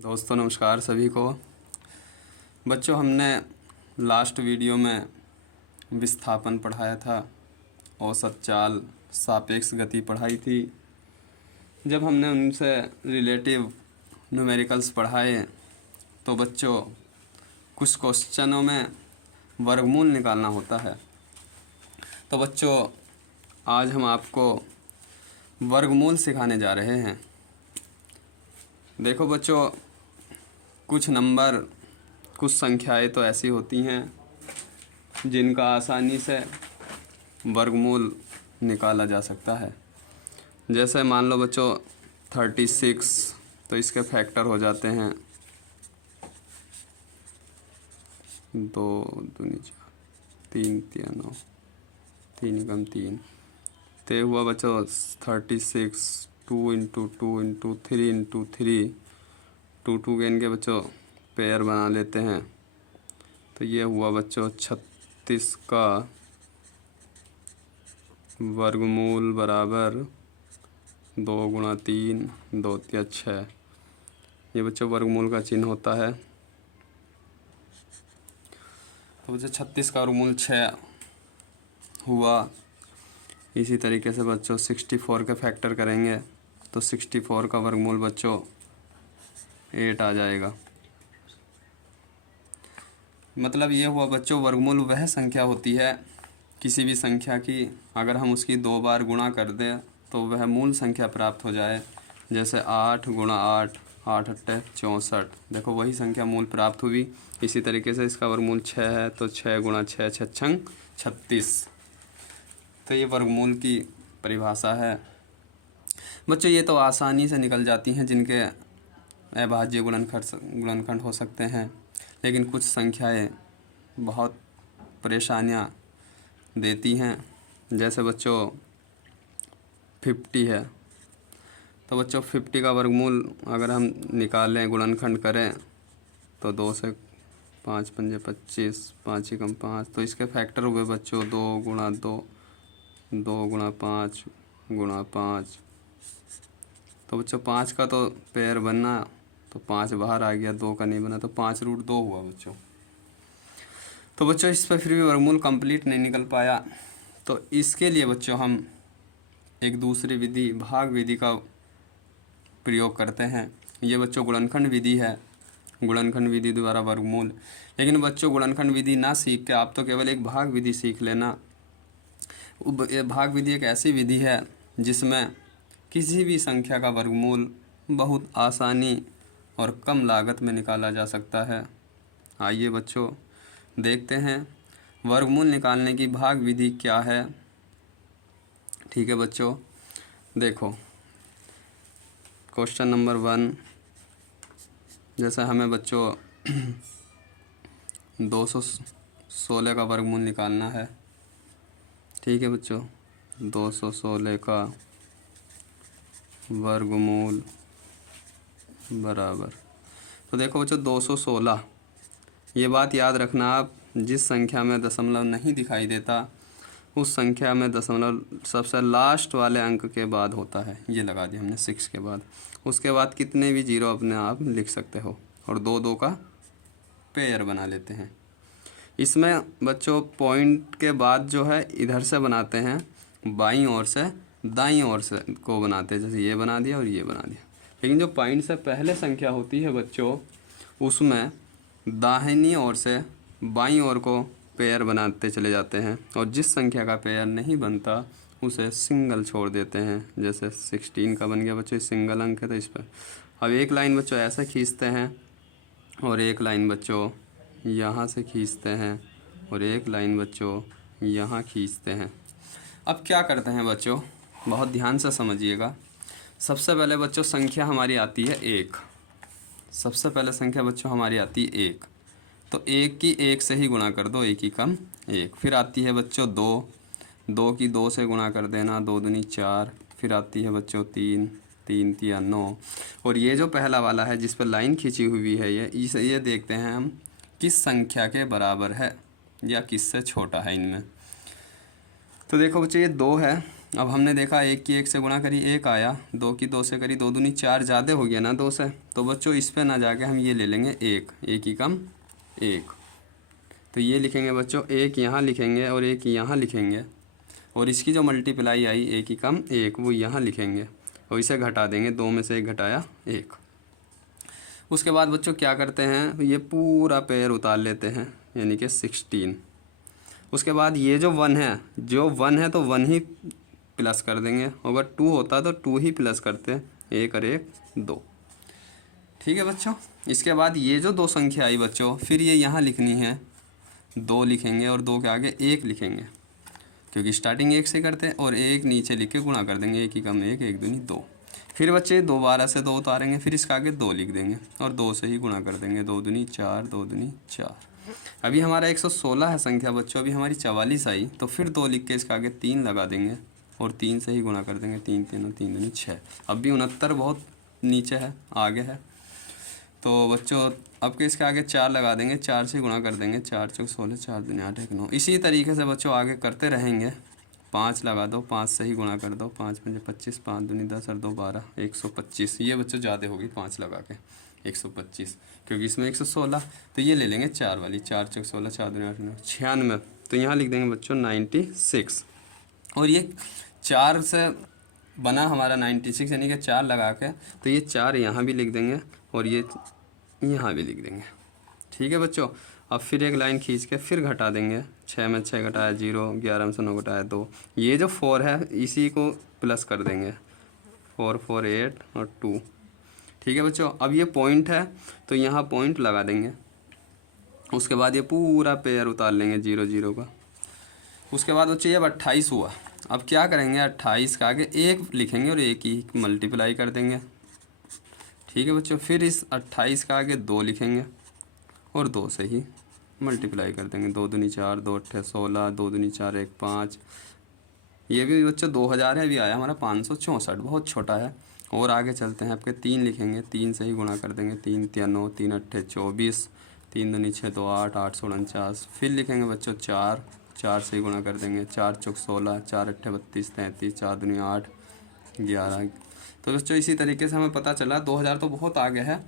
दोस्तों नमस्कार सभी को। बच्चों हमने लास्ट वीडियो में विस्थापन पढ़ाया था, औसत चाल, सापेक्ष गति पढ़ाई थी। जब हमने उनसे रिलेटिव न्यूमेरिकल्स पढ़ाए तो बच्चों कुछ क्वेश्चनों में वर्गमूल निकालना होता है। तो बच्चों आज हम आपको वर्गमूल सिखाने जा रहे हैं। देखो बच्चों, कुछ नंबर, कुछ संख्याएं तो ऐसी होती हैं जिनका आसानी से वर्गमूल निकाला जा सकता है। जैसे मान लो बच्चों 36, तो इसके फैक्टर हो जाते हैं 2 दूनी 4, 3 तिया 9, 3 एकम 3। तो हुआ बच्चों 36, 2 इंटू 2 इंटू 3 इंटू 3, 2 के इनके बच्चों पेयर बना लेते हैं। तो ये हुआ बच्चों 36 का वर्गमूल बराबर 2 गुणा 3, 2 तिया 6। ये बच्चों वर्गमूल का चिन्ह होता है। तो बच्चों 36 का वर्गमूल 6 हुआ। इसी तरीके से बच्चों 64 के फैक्टर करेंगे तो 64 का वर्गमूल बच्चों 8 आ जाएगा। मतलब ये हुआ बच्चों, वर्गमूल वह संख्या होती है किसी भी संख्या की, अगर हम उसकी 2 बार गुणा कर दें तो वह मूल संख्या प्राप्त हो जाए। जैसे 8 गुणा 8, 8 अट्ठे 64। देखो वही संख्या मूल प्राप्त हुई। इसी तरीके से इसका वर्गमूल 6 है तो 6 गुणा 6, 6 छंग 36। तो ये वर्गमूल की परिभाषा है। बच्चों ये तो आसानी से निकल जाती हैं जिनके अभाज्य गुणनखंड हो सकते हैं, लेकिन कुछ संख्याएं बहुत परेशानियां देती हैं। जैसे बच्चों 50 है, तो बच्चों 50 का वर्गमूल अगर हम निकालें, गुणनखंड करें तो 2 से 5 पंजे 25, 5 एकम 5। तो इसके फैक्टर हुए बच्चों 2 गुणा 2, 2 गुणा 5 गुणा 5। तो बच्चों 5 का तो पेयर बनना, तो 5 बाहर आ गया, 2 का नहीं बना, तो 5√2 हुआ बच्चों। तो बच्चों इस पर फिर भी वर्गमूल कंप्लीट नहीं निकल पाया। तो इसके लिए बच्चों हम एक दूसरी विधि, भाग विधि का प्रयोग करते हैं। ये बच्चों गुणनखंड विधि है, गुणनखंड विधि द्वारा वर्गमूल। लेकिन बच्चों गुणनखंड विधि ना सीख के आप तो केवल एक भाग विधि सीख लेना। ये भाग विधि एक ऐसी विधि है जिसमें किसी भी संख्या का वर्गमूल बहुत आसानी और कम लागत में निकाला जा सकता है। आइए बच्चों देखते हैं वर्गमूल निकालने की भाग विधि क्या है। ठीक है बच्चों, देखो क्वेश्चन नंबर 1। जैसे हमें बच्चों 216 का वर्गमूल निकालना है। ठीक है बच्चों, 216 का वर्गमूल बराबर, तो देखो बच्चों 216, ये बात याद रखना आप, जिस संख्या में दशमलव नहीं दिखाई देता उस संख्या में दशमलव सबसे लास्ट वाले अंक के बाद होता है। ये लगा दिया हमने 6 के बाद। उसके बाद कितने भी जीरो अपने आप लिख सकते हो और 2 का पेयर बना लेते हैं। इसमें बच्चों पॉइंट के बाद जो है इधर से बनाते हैं, बाईं ओर से दाईं ओर से को बनाते हैं। जैसे ये बना दिया और ये बना दिया। लेकिन जो पॉइंट से पहले संख्या होती है बच्चों, उसमें दाहिनी ओर से बाईं ओर को पेयर बनाते चले जाते हैं, और जिस संख्या का पेयर नहीं बनता उसे सिंगल छोड़ देते हैं। जैसे 16 का बन गया बच्चों, सिंगल अंक है तो इस पर अब एक लाइन बच्चों ऐसे खींचते हैं और एक लाइन बच्चों यहाँ से खींचते हैं और एक लाइन बच्चों यहाँ खींचते हैं। अब क्या करते हैं बच्चों, बहुत ध्यान से समझिएगा। सबसे पहले बच्चों संख्या हमारी आती है 1। सबसे पहले संख्या बच्चों हमारी आती है 1, तो 1 की 1 से ही गुणा कर दो, 1 ही कम 1। फिर आती है बच्चों 2, 2 की 2 से गुणा कर देना, 2 दूनी 4। फिर आती है बच्चों 3, 3 तिया 9। और ये जो पहला वाला है जिस पर लाइन खींची हुई है, ये देखते हैं हम किस संख्या के बराबर है या किससे छोटा है इनमें। तो देखो बच्चों ये 2 है, अब हमने देखा एक की एक से गुणा करी एक आया, दो की दो से करी दो दूनी चार, ज़्यादा हो गया ना दो से, तो बच्चों इस पे ना जाके हम ये ले लेंगे एक ही कम एक। तो ये लिखेंगे बच्चों, एक यहाँ लिखेंगे और एक यहाँ लिखेंगे, और इसकी जो मल्टीप्लाई आई एक ही कम एक वो यहाँ लिखेंगे और इसे घटा देंगे, दो में से एक घटाया एक। उसके बाद बच्चों क्या करते हैं, ये पूरा पेयर उतार लेते हैं यानी कि 16। उसके बाद ये जो वन है तो वन ही प्लस कर देंगे, अगर टू होता तो टू ही प्लस करते, एक और एक दो। ठीक है बच्चों। इसके बाद ये जो दो संख्या आई बच्चों, फिर ये यहाँ लिखनी है, दो लिखेंगे और दो के आगे एक लिखेंगे क्योंकि स्टार्टिंग एक से करते हैं, और एक नीचे लिख के गुणा कर देंगे, एक ही कम एक, एक दूनी दो। फिर बच्चे दोबारा से दो उतारेंगे, फिर इसके आगे दो लिख देंगे और दो से ही गुणा कर देंगे, दो दूनी चार, दो दूनी चार। अभी हमारा 116 है संख्या बच्चों, अभी हमारी 44 आई, तो फिर दो लिख के इसके आगे तीन लगा देंगे और तीन से ही गुणा कर देंगे, तीन तीन और तीन दूनी छः। अब भी 69 बहुत नीचे है, आगे है, तो बच्चों अब के इसके आगे चार लगा देंगे, चार से गुणा कर देंगे, चार चौक 16, चार दूनी 8, एक 9। इसी तरीके से बच्चों आगे करते रहेंगे। पाँच लगा दो, पाँच से ही गुणा कर दो, पाँच पंजे 25, पाँच दूनी 10 और दो 12, 125। ये बच्चों ज़्यादा होगी पाँच लगा के 125, क्योंकि इसमें 116, तो ये ले लेंगे चार वाली, चार चौक 16, चार दूनी 8, 96। तो यहाँ लिख देंगे बच्चों 96। और ये चार से बना हमारा 96 यानी कि चार लगा के, तो ये चार यहाँ भी लिख देंगे और ये यहाँ भी लिख देंगे। ठीक है बच्चों। अब फिर एक लाइन खींच के फिर घटा देंगे, 6 में 6 घटाया 0, 11 में से 9 घटाया 2, ये जो 4 है इसी को प्लस कर देंगे, 4 4 8 और 2। ठीक है बच्चों। अब ये पॉइंट है तो यहाँ पॉइंट लगा देंगे, उसके बाद ये पूरा पेयर उतार लेंगे 0 0 का। उसके बाद बच्चों ये अब 28 हुआ। अब क्या करेंगे, 28 का आगे एक लिखेंगे और एक ही मल्टीप्लाई कर देंगे। ठीक है बच्चों। फिर इस 28 का आगे दो लिखेंगे और दो से ही मल्टीप्लाई कर देंगे, दो दूनी चार, दो अट्ठे 16, दो दूनी चार एक 5। ये भी बच्चों 2000 है, अभी आया हमारा 564, बहुत छोटा है। और आगे चलते हैं, आपके तीन लिखेंगे, तीन से ही गुणा कर देंगे, तीन तिया 9, तीन अट्ठे 24, तीन दूनी 6 दो 8, 8 16 49। फिर लिखेंगे बच्चों चार, चार से ही गुणा कर देंगे, चार चौक 16, चार अट्ठे 32 33, चार दूनी 8 11। तो बच्चों इसी तरीके से हमें पता चला 2000 तो बहुत आगे है।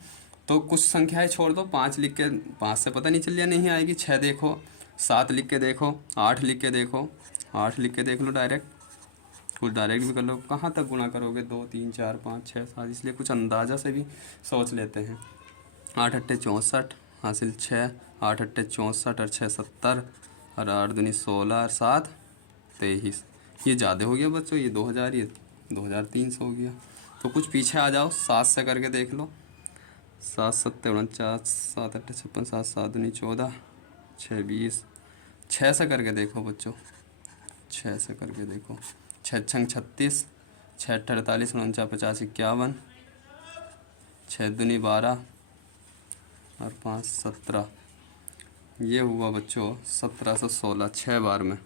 तो कुछ संख्याएं छोड़ दो, पाँच लिख के, पाँच से पता नहीं चल लिया नहीं आएगी, छः देखो, सात लिख के देखो, आठ लिख के देखो, आठ लिख के देख लो डायरेक्ट, कुछ डायरेक्ट भी कर लो। कहाँ तक गुणा करोगे, 2 3 4 5 6 7, इसलिए कुछ अंदाज़ा से भी सोच लेते हैं। 8 अट्ठे 64 हासिल 6, 8 अट्ठे 64 और 6 70 और 8 दूनी 16 और 7 23। ये ज़्यादा हो गया बच्चों, ये 2000, ये 2300 हो गया। तो कुछ पीछे आ जाओ, 7 से करके देख लो, 7 7 49, 7 8 56, 7 7 दूनी 14, 6 20। 6 से करके देखो बच्चों, 6 से करके देखो, 6 छंग 36, 6 अट्ठे 48, 49 50 51, 6 दूनी 12 और 5 17। ये हुआ बच्चों 1716, 6 बार में।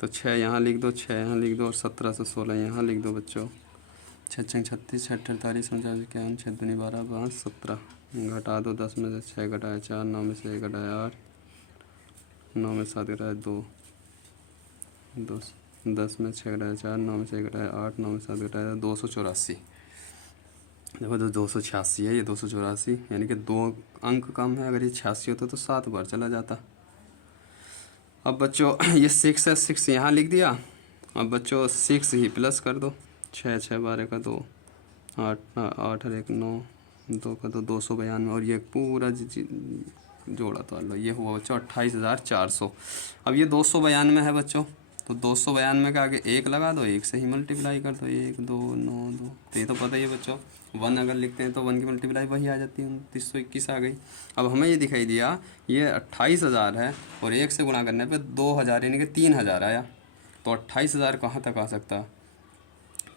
तो 6 यहाँ लिख दो, 6 यहाँ लिख दो और 1716 यहाँ लिख दो बच्चों। 6 छंग 36, 6 अट्ठे 48, 49 51, 6 दूनी 12, 5 17। घटा दो, 10 में से 6 घटाया 4, 9 में से 1 घटाया 8, 9 में 7 घटाया 2, 10 में 6 घटाया 4, 9 में से 1 घटाया 8, 9 में 7 घटाया 284। देखो तो 286 है, ये 284, यानी कि 2 अंक कम है। अगर ये 86 होता तो 7 बार चला जाता। अब बच्चों ये 6 है, 6 यहाँ लिख दिया। अब बच्चों 6 ही प्लस कर दो, 6 6 12 का 2, 8 8 और 1 9, 2 का 2, 292। और ये पूरा जोड़ा तो लो, ये हुआ बच्चों 28,400। अब ये 292 है बच्चों, तो 292 के आगे एक लगा दो, एक से ही मल्टीप्लाई कर दो, 1 2 9 2। तो ये तो पता ही है बच्चों, 1 अगर लिखते हैं तो 1 की मल्टीप्लाई वही आ जाती है, 2921 आ गई। अब हमें ये दिखाई दिया ये 28,000 है और एक से गुणा करने पे 2000 यानी कि 3000 आया। तो 28,000 कहाँ तक आ सकता,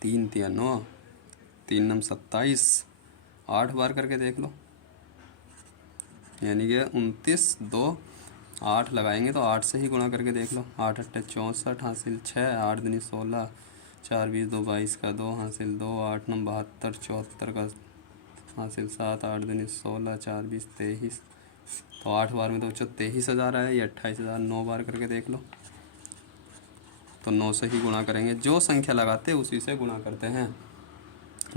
3 3 9, 3 9 27, 8 बार करके देख लो, यानी कि 29 2 8 लगाएंगे तो 8 से ही गुणा करके देख लो। 8 अट्ठे 64 हासिल 6, 8 दूनी 16, 4 20 2 22 का 2 हासिल 2, 8 9 72, 74 का हासिल 7, 8 दूनी 16, 4 20 23। तो 8 बार में तो बच्चों 23,000 आया, ये 28,000, 9 बार करके देख लो। तो 9 से ही गुणा करेंगे, जो संख्या लगाते हैं उसी से गुणा करते हैं।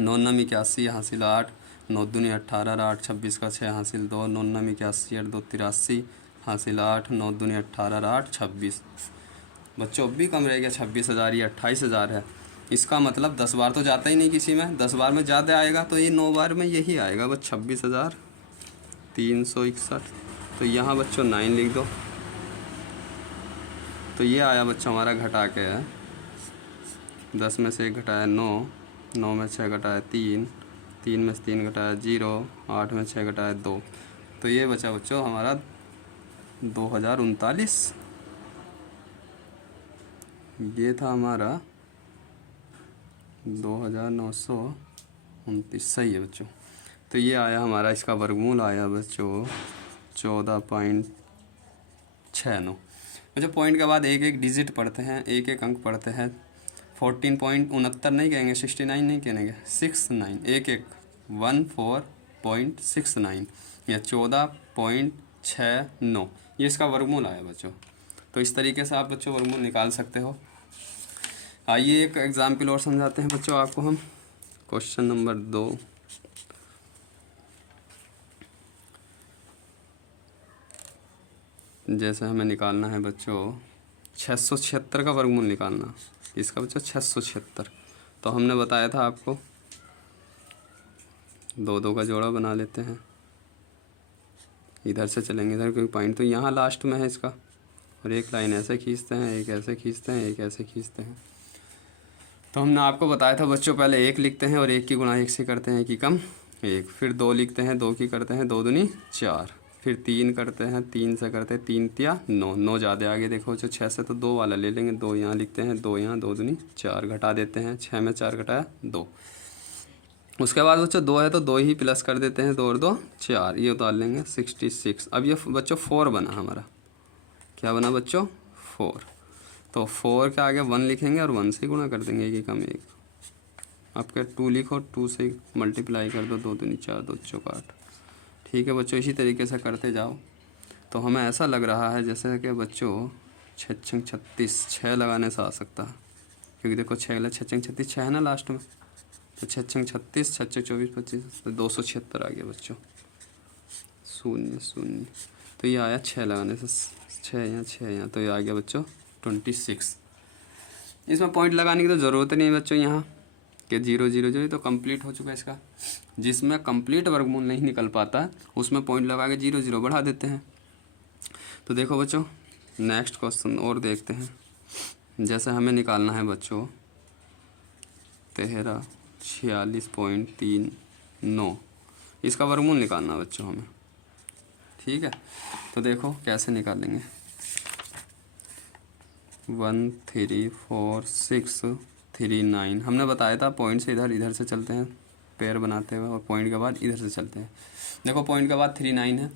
9 9 81 हासिल 8, 9 दूनी 18, 8 26 का 6 हासिल 2, 9 9 81 8 2 83 हासिल 8, 9 दूनी 18, 8 26। बच्चों अब भी कम रह गया, 26,000, ये 28,000 है। इसका मतलब 10 बार तो जाता ही नहीं किसी में, 10 बार में ज़्यादा आएगा, तो ये 9 बार में यही आएगा बस 26,361। तो यहाँ बच्चों 9 लिख दो। तो ये आया बच्चों हमारा घटा के है, 10 में से 1 घटाया 9, 9 में 6 घटाया 3, 3 में से 3 घटाया 0, 8 में 6 घटाया 2। तो ये बचा बच्चों हमारा 2039। ये था हमारा 2929। सही है बच्चों। तो ये आया हमारा, इसका वर्गमूल आया बच्चों 14.69। बच्चों पॉइंट के बाद एक एक डिजिट पढ़ते हैं, एक एक अंक पढ़ते हैं। 14.69 नहीं कहेंगे, 69 नहीं कहेंगे, 69, एक एक 14.69 या 14.69, ये इसका वर्गमूल आया बच्चों। तो इस तरीके से आप बच्चों वर्गमूल निकाल सकते हो। आइए एक एग्जाम्पल और समझाते हैं बच्चों आपको हम। Question number 2। जैसे हमें निकालना है बच्चों 676 का वर्गमूल निकालना। इसका बच्चों 676। तो हमने बताया था आपको, 2 2 का जोड़ा बना लेते हैं, इधर से चलेंगे इधर, क्योंकि पॉइंट तो यहाँ लास्ट में है इसका, और एक लाइन ऐसे खींचते हैं, एक ऐसे खींचते हैं, एक ऐसे खींचते हैं। तो हमने आपको बताया था बच्चों, पहले 1 लिखते हैं और 1 की गुणा 1 से करते हैं, 1 की कम 1, फिर 2 लिखते हैं, 2 की करते हैं 2 दूनी 4, फिर 3 करते हैं, 3 से करते हैं 3 तिया 9, 9 ज़्यादा आगे देखो बच्चों, 6 से तो 2 वाला ले लेंगे, 2 यहाँ लिखते हैं, 2 यहाँ, 2 दूनी 4, घटा देते हैं, 6 में 4 घटाया 2। उसके बाद बच्चों 2 है तो 2 ही प्लस कर देते हैं, 2 और 2 4, ये उतार लेंगे 66। अब ये बच्चों 4 बना हमारा, क्या बना बच्चों 4। तो 4 के आगे 1 लिखेंगे और 1 से गुणा कर देंगे, 1 की कम 1। आपके 2 लिखो, 2 से मल्टीप्लाई कर दो, 2 दूनी 4, 2 चौका 8। ठीक है बच्चों, इसी तरीके से करते जाओ। तो हमें ऐसा लग रहा है जैसे कि बच्चों 6 छंग 36, 6 लगाने से आ सकता है, क्योंकि देखो 6 छंग 36 6 है ना लास्ट में, तो 6 छंग 36, 6 छंग 24 25, तो 276 आ गया बच्चों, 0 0। तो ये आया 6 लगाने से, 6 यहाँ 6 यहाँ, तो ये आ गया बच्चों 26। इसमें पॉइंट लगाने की तो ज़रूरत नहीं है बच्चों, यहाँ कि 0 0 0, तो कंप्लीट हो चुका है इसका। जिसमें कंप्लीट वर्गमूल नहीं निकल पाता उसमें पॉइंट लगा के 0 0 बढ़ा देते हैं। तो देखो बच्चों नेक्स्ट क्वेश्चन और देखते हैं। जैसे हमें निकालना है बच्चों 1346.39, इसका वर्गमूल निकालना बच्चों हमें। ठीक है, तो देखो कैसे निकालेंगे। 134639 हमने बताया था, पॉइंट से इधर से चलते हैं पैर बनाते हुए, और पॉइंट के बाद इधर से चलते हैं। देखो पॉइंट के बाद 39 है,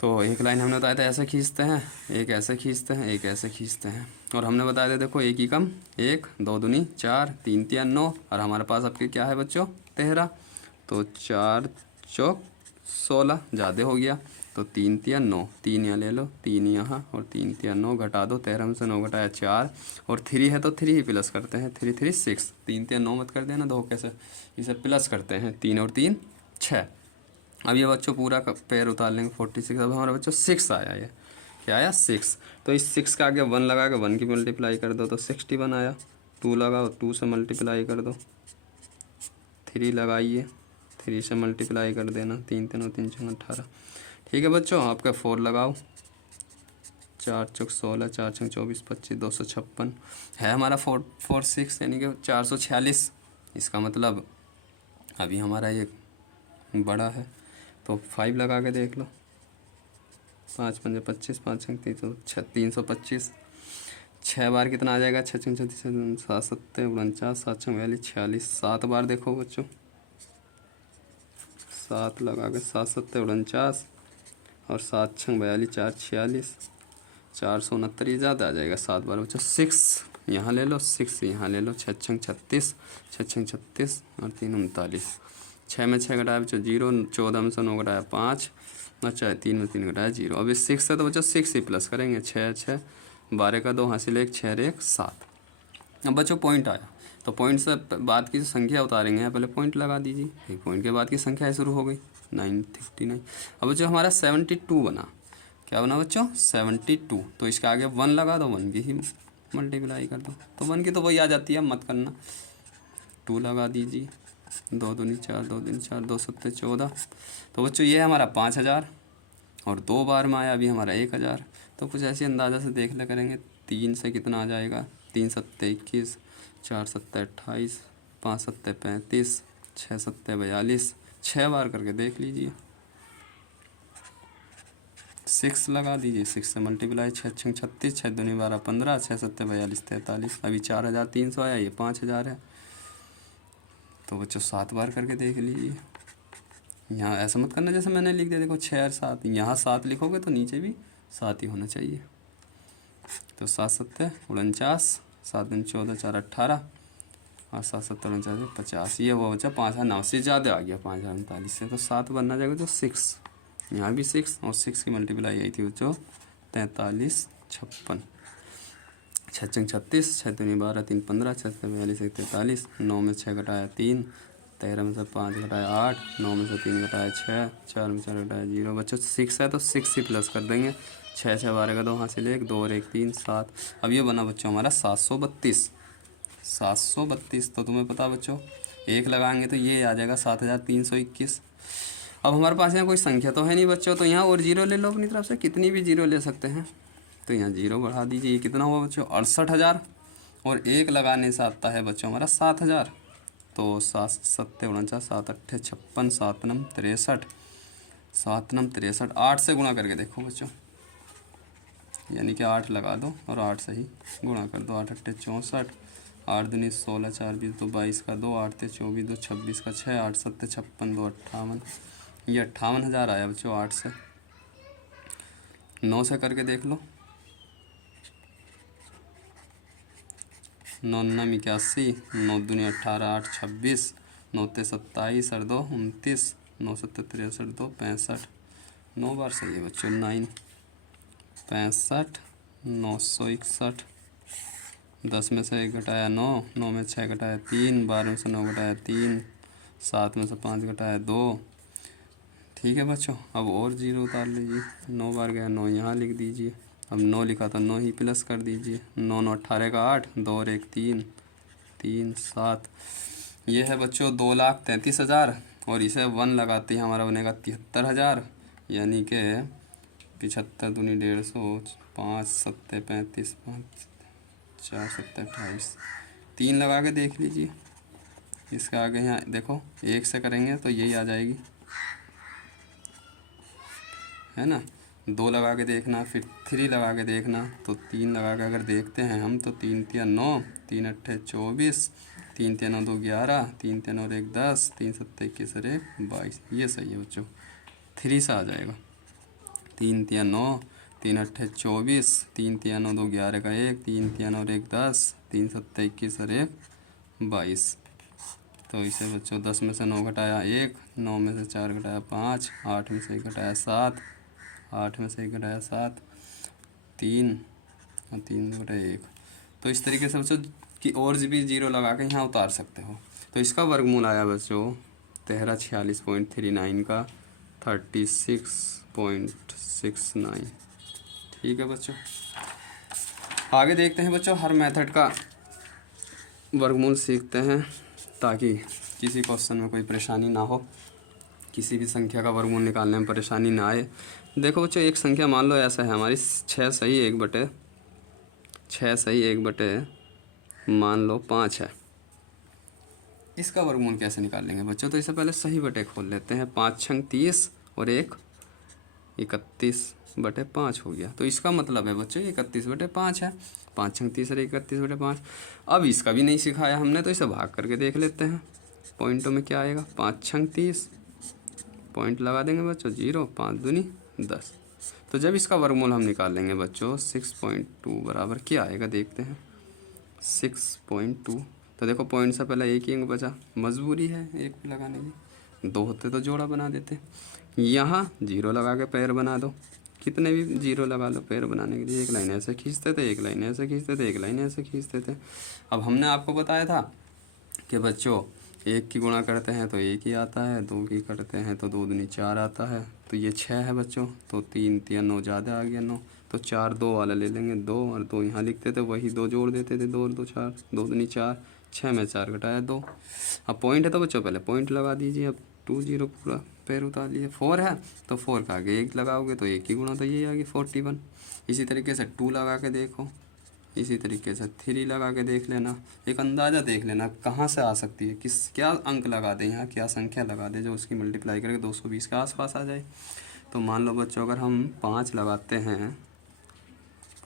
तो एक लाइन हमने बताया था ऐसे खींचते हैं, एक ऐसे खींचते हैं, एक ऐसे खींचते हैं, और हमने बताया था देखो 1 की कम 1, 2 दूनी 4, 3 तिया 9, और हमारे पास आपके क्या है बच्चों 13, तो 4 चौक 16, ज़्यादा हो गया, तो 3 तिया 9, 3 यहाँ ले लो, 3 यहाँ और 3 तिया 9, घटा दो, 13 में से 9 घटाया 4, और 3 है तो 3 ही प्लस करते हैं, 3 3 6, 3 तिया 9 मत कर देना, दो कैसे, इसे प्लस करते हैं, 3 और 3 6। अब ये बच्चों पूरा का पैर उतार लेंगे 46। अब हमारा बच्चों 6 आया, ये क्या आया 6। तो इस 6 का आगे 1 लगा के 1 की मल्टीप्लाई कर दो तो 61 आया, 2 लगाओ 2 से मल्टीप्लाई कर दो, 3 लगाइए 3 से मल्टीप्लाई कर देना, 3 3 और 3 6 18। ठीक है बच्चों, आपका 4 लगाओ, 4 चौक 16, 4 छंग 24 25, 256 है हमारा 446 यानी कि 446। इसका मतलब अभी हमारा ये बड़ा है, तो 5 लगा के देख लो, 5 पंजे 25, 5 छंग 325, 6 बार कितना आ जाएगा, 6 छंग 36, 7 सत्ते 49, 7 छंग 42 46, 7 बार देखो बच्चों, 7 लगा के 7 सत्ते 49 और 7 छंग 42 4 46, 469, ये ज़्यादा आ जाएगा 7 बार बच्चों। 6 यहाँ ले लो, 6 यहाँ ले लो, 6 छंग 36, 6 छंग 36 और 3 39, 6 में 6 घटाया बच्चों 0, 14 में से 9 घटाया 5, अच्छा 3 में 3 घटाया 0। अब इस 6 से तो बच्चों 6 ही प्लस करेंगे, 6 6 12 का 2 हासिल 1, 6 और 1 7। अब बच्चों पॉइंट आया, तो पॉइंट से बाद की संख्या उतारेंगे, पहले पॉइंट लगा दीजिए, एक पॉइंट के बाद की संख्या शुरू हो गई 959। अब बच्चों हमारा 72 बना, क्या बना बच्चों 72, तो इसके आगे 1 लगा दो, 1 की ही मल्टीप्लाई कर दो, तो 1 की तो वही आ जाती है, मत करना। 2 लगा दीजिए, 2 दूनी 4, 2 दूनी 4, 2 सत्ते 14। तो बच्चों ये हमारा 5000 और 2 बार में आया अभी हमारा 1000। तो कुछ ऐसे अंदाज़ा से देख ले करेंगे, 3 से कितना आ जाएगा, 3 सत्ते 21, 4 सत्ते 28, 5 सत्ते 35, 6 सत्ते 42, 6 बार करके देख लीजिए। 6 लगा दीजिए, 6 से मल्टीप्लाई, 6 छंग 36, 6 दूनी 12 15, 6 सत्ते 42 43। अभी 4300 आया, ये 5000 है। तो बच्चों 7 बार करके देख लीजिए। यहाँ ऐसा मत करना जैसे मैंने लिख दिया, देखो 6 और 7, यहाँ 7 लिखोगे तो नीचे भी 7 ही होना चाहिए। तो 7 सत्ते 49, 7 दूनी 14, 4 18 और 7 सत्ते 49 50। ये हुआ बच्चा 5009 से ज़्यादा आ गया 5039 से, तो 7 बनना जाएगा तो 6, यहाँ भी 6 और 6 की मल्टीप्लाई आई थी बच्चों 43 56, 6 छंग 36, 6 दूनी 12 3 15, 6 से 42 1 43, 9 में 6 घटाया 3, 13 में से 5 घटाया 8, 9 में से 3 घटाया 6, 4 में 4 घटाया 0। बच्चों 6 है तो 6 ही प्लस कर देंगे, 6 6 12 का 2 हासिल 1, 2 और 1 3 7। अब ये बना बच्चों हमारा 732। 732 तो तुम्हें पता बच्चों, एक लगाएंगे तो ये आ जाएगा 7321। अब हमारे पास यहाँ कोई संख्या तो है नहीं बच्चों, तो यहाँ और जीरो ले लो अपनी तरफ से, कितनी भी जीरो ले सकते हैं। तो यहाँ जीरो बढ़ा दीजिए, ये कितना हुआ बच्चों 68,000, और एक लगाने से आता है बच्चों हमारा 7,000। तो 7 सत्ते 49, 7 अट्ठे 56, 7 नम 63, 7 नम 63, 8 से गुणा करके देखो बच्चों, यानी कि 8 लगा दो और 8 से ही गुणा कर दो। 8 अट्ठे 64, 8 दूनी 16, 4 20 2 22 का 2, 8 ते 24 2 26 का 6, 8 सत्ते 56 2 58। ये 58,000 आया बच्चों 8 से। 9 से करके देख लो, 9 नम 81, 9 दूनी 18, 8 26, 9 ते 27 और 2 29, 9 सत्ते 63 2 65। 9 बार सही है बच्चों, 9 65 961। 10 में से 1 घटाया 9, 9 में 6 घटाया 3, 12 में से 9 घटाया 3, 7 में से 5 घटाया 2। ठीक है बच्चों, अब और जीरो उतार लीजिए। 9 बार गया 9 यहाँ लिख दीजिए, अब 9 लिखा तो 9 ही प्लस कर दीजिए। 9 9 18 का 8, 2 और 1 3, 3 7। ये है बच्चों 2,33,000, और इसे 1 लगाते ही हमारा बनेगा 73,000, यानी कि 75 दूनी 150, 5 सत्ते 35, 5 4 सत्ते 28। 3 लगा के देख लीजिए, इसके आगे यहाँ देखो 1 से करेंगे तो यही आ जाएगी, है ना। 2 लगा के देखना, फिर 3 लगा के देखना, तो 3 लगा के अगर देखते हैं हम तो 3 तिया 9, 3 अट्ठे 24, 3 तिया 9 2 11, 3 तिया 9 और 1 10, 3 सत्ते 21 और 1 22। ये सही है बच्चों, 3 से आ जाएगा। 3 तिया 9, 3 अट्ठे 24, 3 तिया 9 2 11 का 1, 3 तिया 9 और 1 10, 3 सत्ते 21 और 1 22। तो इसे बच्चों 10 में से 9 घटाया 1, 9 में से 4 घटाया 5, 8 में से 1 घटाया 7, 8 में से 1 घटाया 7, 3 और 3 घटाया 1। तो इस तरीके से बच्चों कि और भी जीरो लगा के यहाँ उतार सकते हो। तो इसका वर्गमूल आया बच्चों 1346.39 का 36.69। ठीक है बच्चों, आगे देखते हैं बच्चों, हर मेथड का वर्गमूल सीखते हैं ताकि किसी क्वेश्चन में कोई परेशानी ना हो, किसी भी संख्या का वर्गमूल निकालने में परेशानी ना आए। देखो बच्चों, एक संख्या मान लो ऐसा है हमारी 6 सही 1 बटे मान लो 5 है। इसका वर्गमूल कैसे निकालेंगे बच्चों? तो इससे पहले सही बटे खोल लेते हैं। 5 छंग 30 और 1 31/5 हो गया। तो इसका मतलब है बच्चों 31/5 है। 5 छंग 30 और 31/5। अब इसका भी नहीं सिखाया हमने, तो इसे भाग करके देख लेते हैं। पॉइंटों में क्या आएगा? 5 छंग 30, पॉइंट लगा देंगे बच्चों 0, 5 दूनी 10। तो जब इसका वर्गमूल हम निकालेंगे बच्चों 6.2 बराबर क्या आएगा देखते हैं। 6.2। तो देखो पॉइंट से पहले एक ही अंक बचा, मजबूरी है एक भी लगाने की। 2 होते तो जोड़ा बना देते। यहाँ 0 लगा के पैर बना दो, कितने भी जीरो लगा लो पेयर बनाने के लिए। एक लाइन ऐसे खींचते थे, एक लाइन ऐसे खींचते थे, एक लाइन ऐसे खींचते थे। अब हमने आपको बताया था कि बच्चों एक की गुणा करते हैं तो एक ही आता है, दो की करते हैं तो दो दूनी चार आता है। तो ये 6 है बच्चों, तो 3 3 9 ज़्यादा आ गया 9, तो 4 2 वाला ले लेंगे 2 और 2 यहाँ लिखते थे, वही 2 जोड़ देते थे, 2 और 2 4, 2 दूनी 4, 6 में 4 घटाया 2। अब पॉइंट है तो बच्चों पहले पॉइंट लगा दीजिए। अब 2 0 पूरा पैर उतार लिए। 4 है तो 4 का आगे 1 लगाओगे तो 1 की गुणा तो ये आ गई 41। इसी तरीके से 2 लगा के देखो, इसी तरीके से 3 लगा के देख लेना। एक अंदाज़ा देख लेना कहाँ से आ सकती है, किस क्या अंक लगा दें यहाँ, क्या संख्या लगा दें जो उसकी मल्टीप्लाई करके 220 के आसपास आ जाए। तो मान लो बच्चों अगर हम 5 लगाते हैं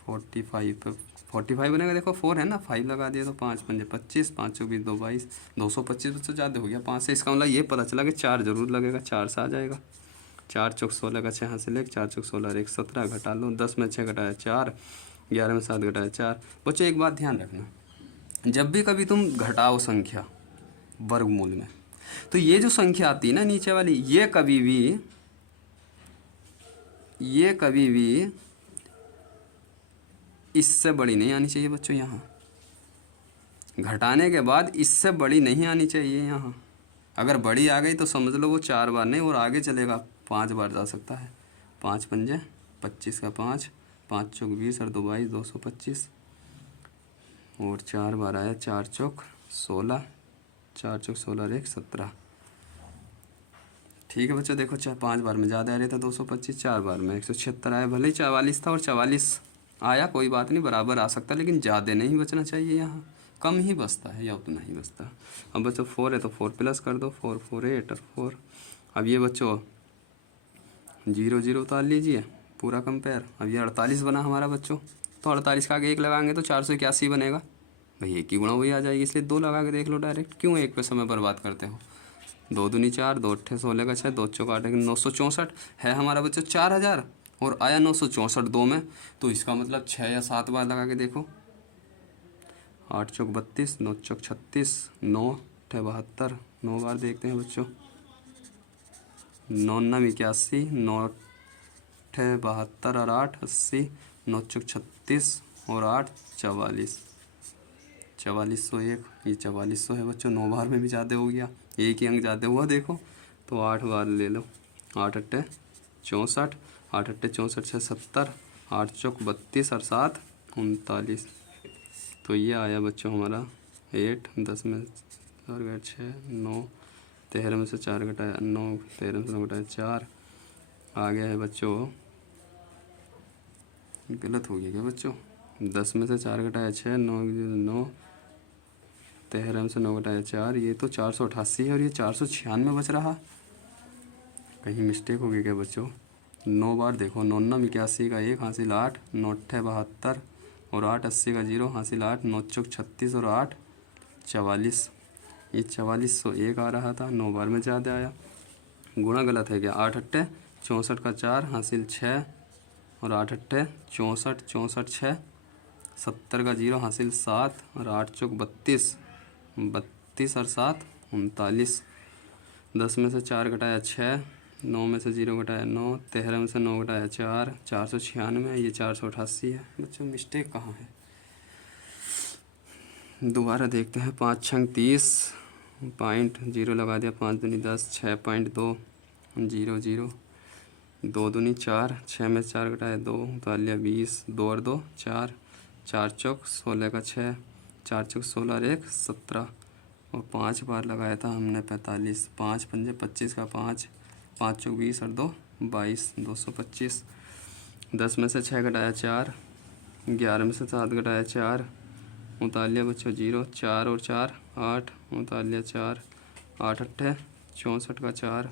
45 पे 45 बनेगा। देखो 4 है ना, 5 लगा दिया तो 5 पंजे 25, 5 चौक 20, 2 22, 225 बच्चों ज़्यादा हो गया 5 से। इसका मतलब ये पता चला कि 4 जरूर लगेगा, 4 से आ जाएगा। 4 चौक 16 का 6 से लेकर 4 चौक 16 1 17 घटा लो, 10 में 6 घटाया 4, 11 में 7 घटाया 4। बच्चों एक बात ध्यान रखना, जब भी कभी तुम घटाओ संख्या वर्गमूल में, तो ये जो संख्या आती है ना नीचे वाली, ये कभी भी इससे बड़ी नहीं आनी चाहिए बच्चों। यहाँ घटाने के बाद इससे बड़ी नहीं आनी चाहिए। यहाँ अगर बड़ी आ गई तो समझ लो वो 4 बार नहीं और आगे चलेगा, 5 बार जा सकता है। 5 पंजे 25 का 5, 5 चौक 20 और 2 22, 225 और 4 बार आया, 4 चौक 16, 4 चौक 16 और 1 17। ठीक है बच्चों, देखो 5 बार में ज़्यादा आ रहा था 225, 4 बार में 176 आया। भले ही 44 था और 44 आया, कोई बात नहीं, बराबर आ सकता, लेकिन ज़्यादा नहीं बचना चाहिए। यहाँ कम ही बचता है या उतना ही बचता है। अब बच्चों 4 है तो 4 प्लस कर दो, 4 4 8 और 4। अब ये बच्चों 0 0 उतार लीजिए पूरा कंपेयर। अब ये 48 बना हमारा बच्चों, तो 48 का आगे 1 लगाएंगे तो 481 बनेगा। भाई 1 की गुणा वही आ जाएगी, इसलिए 2 लगा के देख लो डायरेक्ट। क्यों 1 पे समय बर्बाद करते हो। 2 दूनी 4, 2 अट्ठे 16 का 6, 2 चौक 8 964 है हमारा बच्चों 4000 और आया 964 2 में। तो इसका मतलब 6 या 7 बार लगा के देखो। 8 चौक 32, 9 चौक 36, 9 अट्ठे 72, 9 बार देखते हैं बच्चों। 9 9 81, 9 अट्ठे 72 और 8 80, 9 चौक 36 और 8 44, 4401। ये 4400 है बच्चों। 9 बार में भी ज़्यादा हो गया, एक ही अंक ज़्यादा हुआ देखो। तो 8 बार ले लो, 8 अट्ठे 64, 8 अट्ठे 64 6 70, 8 चौक 32 और 7 39। तो ये आया बच्चों हमारा 8, 10 में 4 गए 6, 9 13 में से 4 घटाया 9, 13 में से 9 घटाया 4 आ गया है बच्चों। गलत हो गया क्या बच्चों, 10 में से 4 घटाया 6, 9 9 13 में से 9 घटाया 4, ये तो 488 है और ये 496 बच रहा। कहीं मिस्टेक हो गई क्या बच्चों। 9 बार देखो, 9 9 81 का 1 हासिल 8, 9 अट्ठे 72 और 8 80 का 0 हासिल 8, 9 चौक 36 और 8 44। ये 4401 आ रहा था, 9 बार में ज़्यादा आया। गुणा गलत है क्या, 8 अट्ठे 64 का 4 हासिल 6 और 8 अट्ठे 64 64 6, 70 का 0 हासिल 7 और 8 चौक 32, 32 और 7 39। 10 में से 4 घटाया 6, 9 में से 0 घटाया 9, 13 में से 9 घटाया 4, 496। ये 488 है बच्चों। मिस्टेक कहाँ है, दोबारा देखते हैं। 5 छंग 30 पॉइंट 0 लगा दिया, 5 दूनी 10, 6.2 0 0, 2 दूनी 4, 6 में 4 घटाया 2 उतार लिया 20, 2 और 2 4, 4 चौक 16 का 6, 4 चौक 16 और 1 17 और 5 बार लगाया था हमने 45। 5 पंजे 25 का 5, 5 चौक 20 और 2 22, 225। 10 में से 6 घटाया 4, 11 में से 7 घटाया 4 उतार लिया बच्चों 0, 4 और 4 8 उतार लिया 4, 8 अट्ठे 64 का 4,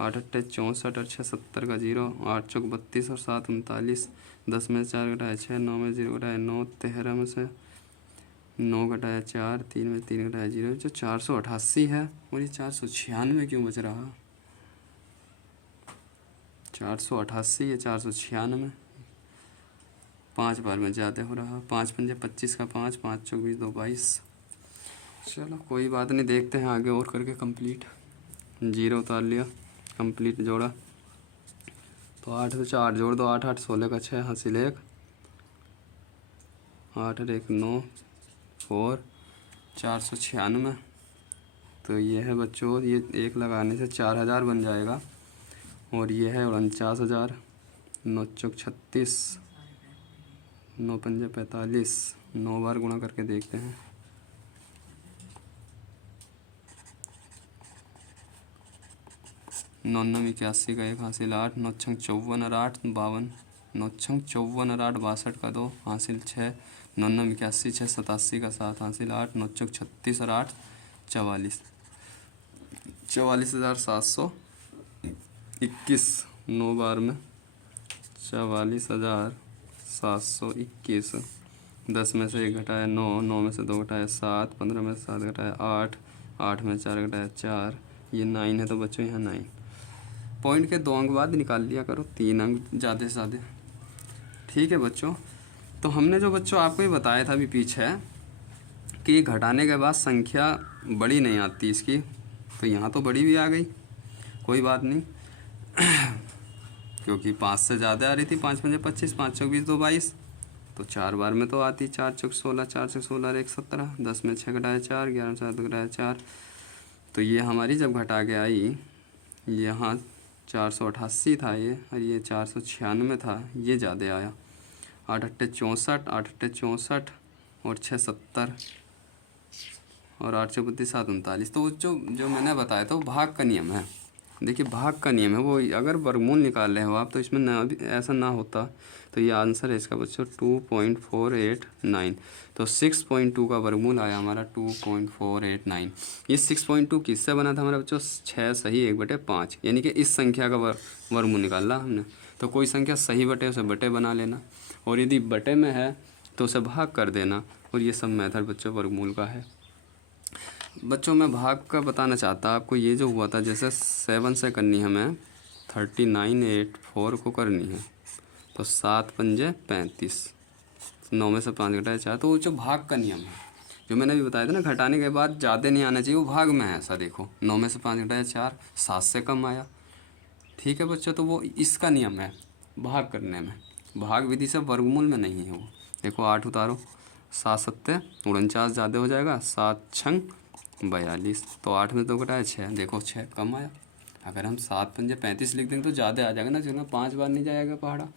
8 अट्ठे 64 और 6 70 का 0, 8 चौक 32 और 7 39। 10 में से 4 घटाया 6, 9 में 0 घटाया 9, 13 में से 9 घटाया 4, 3 में 3 घटाया 0, जो 488 है। और ये 496 क्यों बच रहा, 488 या 496, 5 बार में ज़्यादा हो रहा। 5 पंजे 25 का 5, 5 चौक 20, 2 22। चलो कोई बात नहीं, देखते हैं आगे और करके कंप्लीट। 0 उतार लिया, कंप्लीट जोड़ा तो 8 से 4 जोड़ दो, 8 8 16 का 6 हासिल 1, 8 और 1 9 4 496। तो ये है बच्चों, ये एक लगाने से 4000 बन जाएगा। और ये है 49,000, 9 चौक 36, 9 पंजे 45, 9 बार गुणा करके देखते हैं। 9 9 81 का 1 हासिल 8, 9 छंग 54 और 8 52, 9 छंग 54 और 8 62 का 2 हासिल 6, 9 9 81 6 87 का 7 हासिल 8, 9 चौक 36 और 8 44, 44,721। 9 बार में 44,721। 10 में से 1 घटाया 9, 9 में से 2 घटाया 7, 15 में से 7 घटाया 8, 8 में 4 घटाया 4, ये 9 है। तो बच्चों यहाँ 9 पॉइंट के 2 अंक बाद निकाल लिया करो, 3 अंक ज़्यादा से ज़्यादा। ठीक है बच्चों, तो हमने जो बच्चों आपको ये बताया था अभी पीछे कि घटाने के बाद संख्या बड़ी नहीं आती इसकी, तो यहाँ तो बड़ी भी आ गई, कोई बात नहीं क्योंकि 5 से ज़्यादा आ रही थी। 5 पंजे 25, 5 चौक 20, 2 22, तो 4 बार में तो आती। 4 चौक 16, 4 चौक 16 और 1 17, 10 में 6 घटाया 4, 11 में 7 घटाया 4। तो ये हमारी जब घटा के आई, यहाँ 488 था ये, और ये 496 था, ये ज़्यादा आया। 8 अट्ठे 64, 8 अट्ठे 64 और 6 70 और 8 चौक 32, 7 39। तो जो मैंने बताया था वो भाग का नियम है। देखिए भाग का नियम है वो, अगर वर्गमूल निकाल रहे हो आप तो इसमें ना भी ऐसा ना होता। तो ये आंसर है इसका बच्चों 2.489। तो 6.2 का वर्गमूल आया हमारा 2.489। ये 6.2 किससे बना था हमारा बच्चों? 6 सही 1/5, यानी कि इस संख्या का वर्गमूल निकाला हमने। तो कोई संख्या सही बटे उसे बटे बना लेना, और यदि बटे में है तो उसे भाग कर देना। और ये सब मेथड बच्चों वर्गमूल का है। बच्चों मैं भाग का बताना चाहता आपको, ये जो हुआ था जैसे 7 से करनी हमें 3984 को करनी है, तो 7 पंजे 35, 9 में से 5 घटाया 4। तो वो जो भाग का नियम है जो मैंने अभी बताया था ना, घटाने के बाद ज़्यादा नहीं आना चाहिए, वो भाग में है। ऐसा देखो 9 में से 5 घटाया 4, 7 से कम आया। ठीक है बच्चों, तो वो इसका नियम है भाग करने में, भाग विधि से, वर्गमूल में नहीं है वो। देखो 8 उतारो, 7 सत्ते 49 ज़्यादा हो जाएगा, 7 छंग 42, तो 8 में 2 घटाया 6, देखो 6 कम आया। अगर हम 7 पंजे 35 लिख देंगे तो ज़्यादा आ जाएगा ना, जो 5 बार नहीं जाएगा पहाड़ा,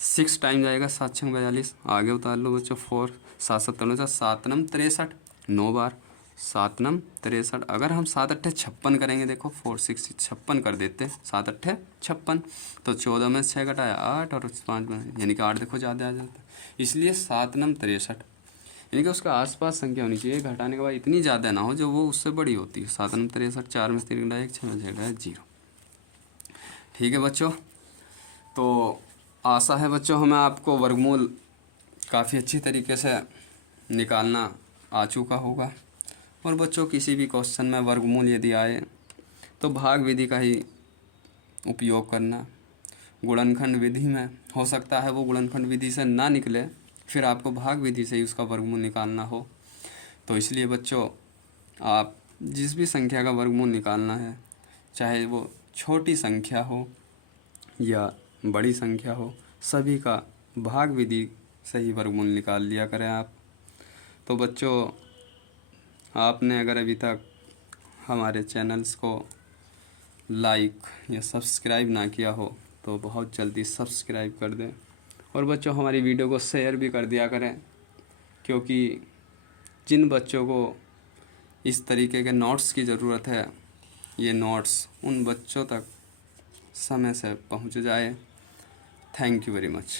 6 टाइम जाएगा। 7 छंग 42, आगे उतार लो बच्चों 4, 7 7 7 नम 63, 9 बार 7 नम 63। अगर हम 7 अट्ठे 56 करेंगे, देखो 4 6 56 कर देते, 7 अट्ठे 56, तो 14 में 6 घटाया 8 और 5 में, यानी कि 8 देखो ज़्यादा आ जाता है। इसलिए 7 नम 63, यानी कि उसका आसपास संख्या होनी चाहिए, घटाने के बाद इतनी ज़्यादा ना हो जो वो उससे बड़ी होती है। 7 नम 63, 4 में से 3 घटाया 1, 6 में से घटाया 0। ठीक है बच्चों, तो आशा है बच्चों हमें आपको वर्गमूल काफ़ी अच्छी तरीके से निकालना आ चुका होगा। और बच्चों किसी भी क्वेश्चन में वर्गमूल यदि आए तो भाग विधि का ही उपयोग करना। गुणनखंड विधि में हो सकता है वो गुणनखंड विधि से ना निकले, फिर आपको भाग विधि से ही उसका वर्गमूल निकालना हो। तो इसलिए बच्चों आप जिस भी संख्या का वर्गमूल निकालना है, चाहे वो छोटी संख्या हो या बड़ी संख्या हो, सभी का भाग विधि से ही वर्गमूल निकाल लिया करें आप। तो बच्चों आपने अगर अभी तक हमारे चैनल्स को लाइक या सब्सक्राइब ना किया हो तो बहुत जल्दी सब्सक्राइब कर दें। और बच्चों हमारी वीडियो को शेयर भी कर दिया करें, क्योंकि जिन बच्चों को इस तरीके के नोट्स की ज़रूरत है, ये नोट्स उन बच्चों तक समय से पहुंच जाए। Thank you very much.